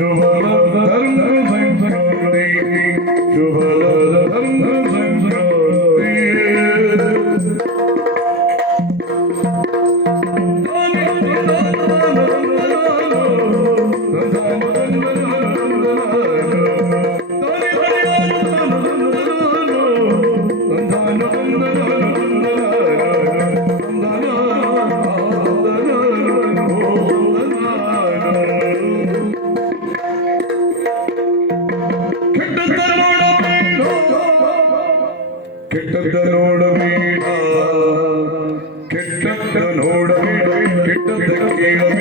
Tuvo ಕೆಟ್ಟದ್ದನೋಡ ಬೇಡ ಕೆಟ್ಟದ್ದನೋಡ ಬೇಡ ಕೆಟ್ಟದ್ದ ಕೇಳಬೇಡ